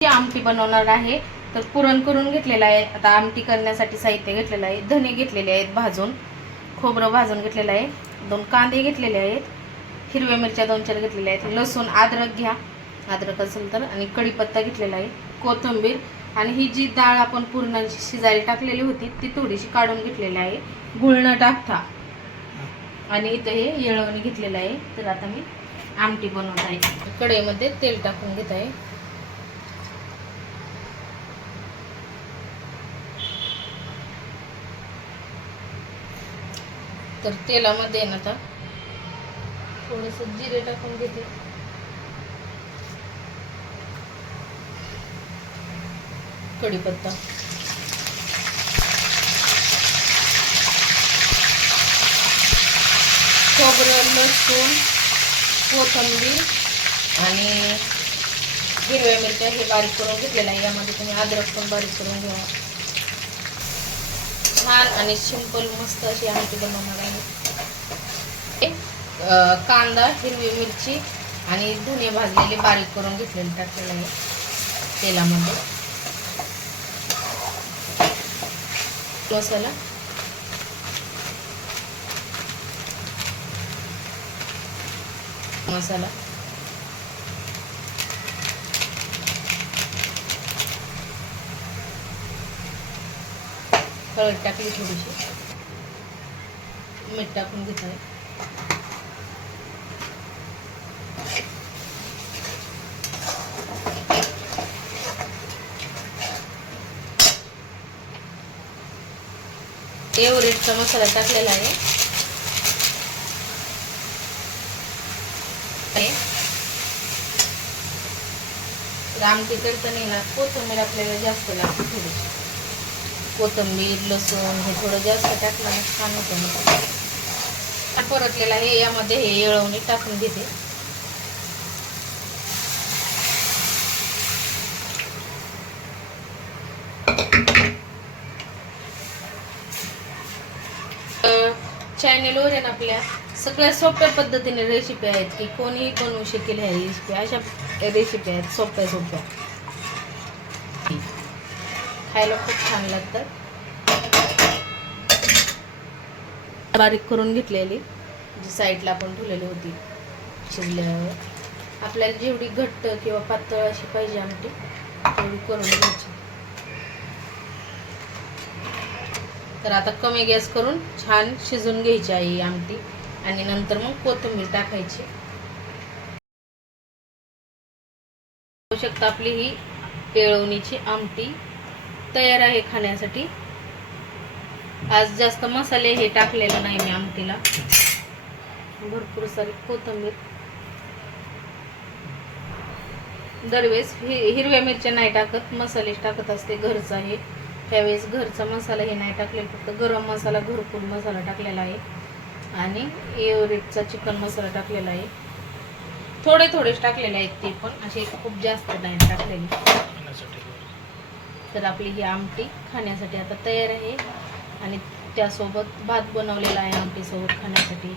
ची आमटी बनवणार आहे. तर पुरण करून घेतलेलं आहे. आता आमटी करण्यासाठी साहित्य घेतलेलं आहे. धने घेतलेले आहेत भाजून. खोबरं भाजून घेतलेलं आहे. दोन कांदे घेतलेले आहेत. हिरव्या मिरच्या दोन चार घेतलेल्या आहेत. लसूण अद्रक घ्या. अद्रक असेल तर. आणि कढीपत्ता घेतलेला आहे. कोथिंबीर. आणि ही जी डाळ आपण पुरणाची शिजायला टाकलेली होती ती थोडीशी काढून घेतलेली आहे. गुळ न टाकता. आणि इथं हे येळवणी घेतलेलं आहे. तर आता मी आमटी बनवत आहे. कढईमध्ये तेल टाकून घेत आहे. तर तेलामध्ये ना आता. थोडस जिरे टाकून घेते. कढीपत्ता. खोबरं लसूण कोथिंबीर आणि हिरव्या मिरच्या हे बारीक करून घेतलेलं आहे. यामध्ये तुम्ही अद्रक पण बारीक करून घ्या. छान आणि सिंपल मस्त अशी आमटी बनवणार आहे. कांदा हिरवी मिरची आणि धुणे भाजलेले बारीक करून घेतलेले टाकलेले आहे तेलामध्ये. मसाला. मसाला. हळद टाकली थोडीशी. मीठ टाकून घेतलं आहे एव्हरेस्टचा मसाला टाकलेला आहे. राम तर आमटी करताना ना आपल्याला जास्त लागतो थोडीशी. कोथिंबीर लसूण हे थोडं जास्त टाकलं छान होतं मग. परतलेलं आहे. यामध्ये हे येळवणी टाकून घेते. चॅनेलवर आहे ना आपल्या सगळ्या सोप्या पद्धतीने रेसिपी आहेत की कोणीही बनवू शकेल ह्या रेसिपी अशा रेसिपी आहेत सोप्या सोप्या. खायला खूप छान लागतात. बारीक करून घेतलेली जी साईडला आपण धुलेली होती शिजल्यावर. आपल्याला जेवढी घट्ट किंवा पातळ अशी पाहिजे आमटी तेवढी करून घ्यायची. तर आता कमी गॅस करून छान शिजून घ्यायची आहे ही आमटी आणि नंतर मग कोथिंबीर टाकायची. शकता आपली ही केळवणीची आमटी तयार आहे खाण्यासाठी. आज जास्त मसाले हे टाकलेलं नाही मी आमटीला. भरपूर सारी कोथिंबीर. दरवेळेस हि हिरव्या मिरच्या नाही टाकत मसाले टाकत असते घरचा आहे त्यावेळेस घरचा मसाला हे नाही टाकलेला फक्त गरम मसाला घरकुल मसाला टाकलेला आहे. आणि एवरेटचा चिकन मसाला टाकलेला आहे. थोडे थोडेच टाकलेले आहेत ते पण असे खूप जास्त नाही टाकलेले. तर आपली ही आमटी खाण्यासाठी आता तयार आहे. आणि त्यासोबत भात बनवलेला आहे आमटीसोबत खाण्यासाठी.